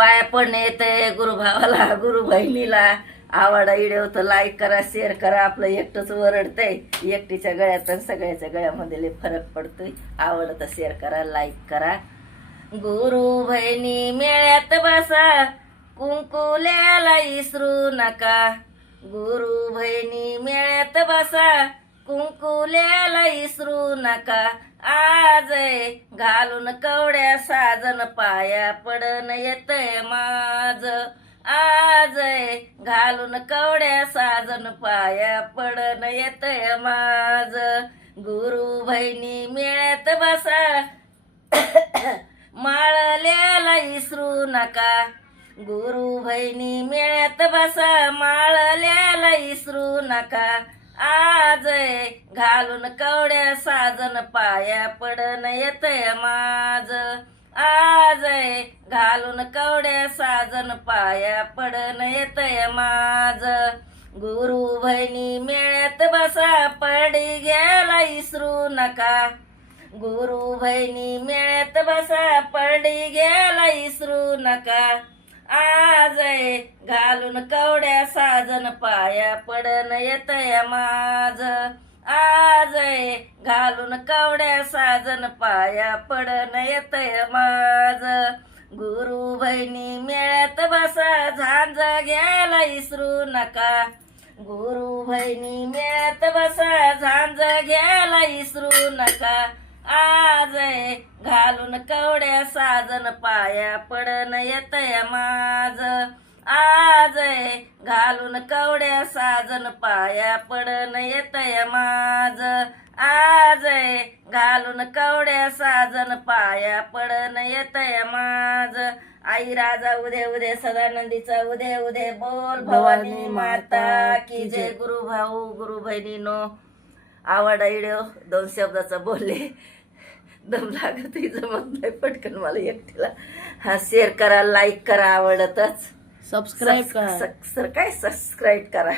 पाया पडणे येते गुरुभावाला गुरु बहिणीला. आवडा व्हिडिओ तर लाईक करा, शेअर करा. आपलं एकटंच वरडतंय, एकटीच्या गळ्यात आणि सगळ्याच्या गळ्यामध्ये लय फरक पडतोय. आवडतं शेअर करा, लाईक करा. गुरु बहिणी मेळ्यात बसा, कुंकुल्याला इसरू नका. गुरु बहिणी मेळ्यात बसा, कुंकुल्याला इसरू नका. आज घालून कवड्या साजन पाया पडन येतय माझ. आज घालून कवड्या साजन पाया पडन येतय माझ. गुरु बहिणी मेळ्यात बसा, माळल्याला इसरू नका. गुरु बहिणी मेळ्यात बसा, माळल्याला इसरू नका. आज घालून कवड्या साजन पाया पडन येतय माझ. आज घालून कवड्या साजन पाया पडन येतय माझ. गुरु बहिणी मेळ्यात बसा, पडी घ्यायला इसरू नका. गुरु बहिणी मेळ्यात बसा, पडी घ्यायला इसरू नका. आज घालून कवड्या साजन पाया पडन येतय माझ. आज घालून कवड्या साजन पाया पडन येतय माझ. गुरु बहिणी मेळ्यात बसा, झांज घ्यायला इसरू नका. गुरु बहिणी मेळ्यात बसा, झांज घ्यायला इसरू नका. आज घालून कवड्या साजन पाया पडन येतय माझ. आज घालून कवड्या साजन पाया पडन येतय माझ. आज घालून कवड्या साजन पाया पडन येतय माझ. आई राजा उदे उदे, सदानंदीचा उदे उदे, बोल भवानी माता की जय. गुरु भाऊ गुरु बहिणीनो, आवडा व्हिडिओ 2 शब्दाचा बोलले, दम लागत जमत नाही पटकन मला एकटीला. हा शेअर करा, लाईक करा, आवडतच सबस्क्राईब करा. सबस्क्राईब करा.